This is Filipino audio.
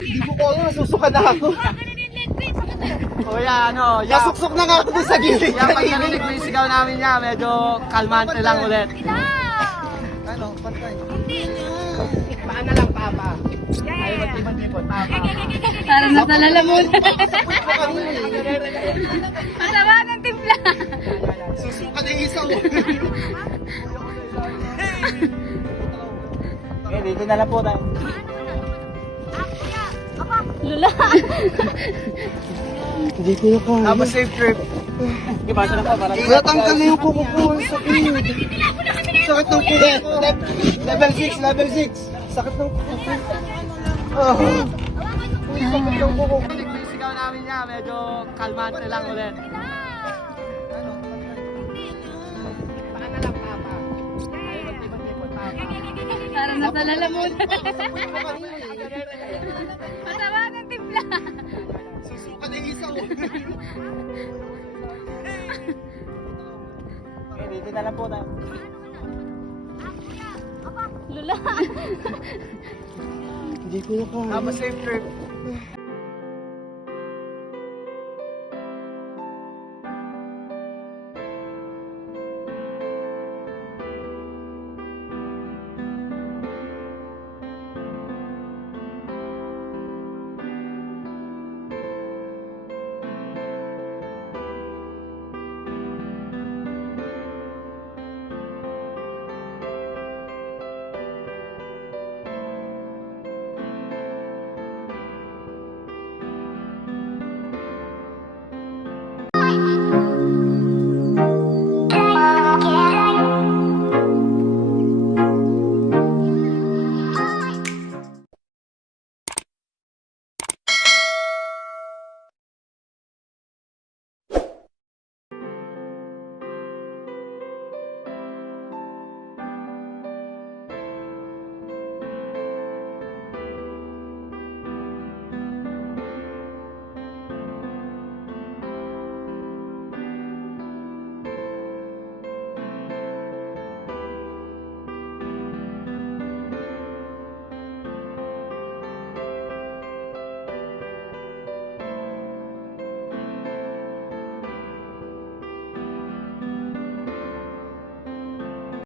Hindi ko ko nasusuka na ako. O yan, ano, yan. Nasuksok na nga ako dun sa gilid. Yan, pag narinig mo yung sigaw namin niya, medyo kalmante lang ulit. Ano, pantay. Paan na lang, papa. Ayaw magtipon-tipon, papa. Parang nasa lalamunan. Masama ng timpla. Susuka na yung isa. Okay, dito na lang po tayo. Lula. Hindi ko na kaya. Tapos safe trip. Sige, basa na po. Kuya, tanggal na yung kuko ko. Sakit. Sakit ng kuko ko. Level 6, level 6. Sakit ng kuko ko. Sakit ng kuko ko. Narinig mo yung sigaw namin niya, medyo kalmante lang ulit. Ano, Paan na lang, papa. Ayaw magtipon-tipon, papa. Parang nasa lalamunan. Masama ng timpla. susuka na yung isa. Okay, dito na lang po tayo. Lula. Hindi ko na kaya. Tapos safe trip.